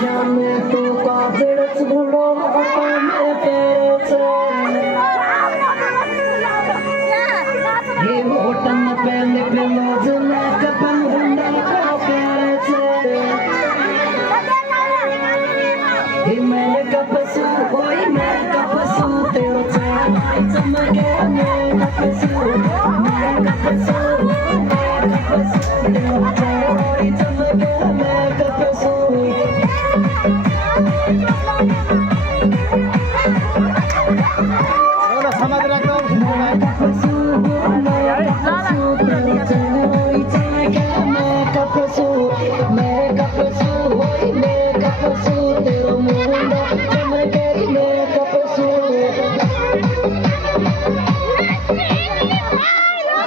क्या मैं तो काफिरच घुलो में तेरे से ये होटन पहले पे लोज मैं कपन हुंडा को प्यारे से ये मैं कपसू कोई मैं कपसू तेरे से चमके मैं कपसू तेरे से चमके मैं कपसू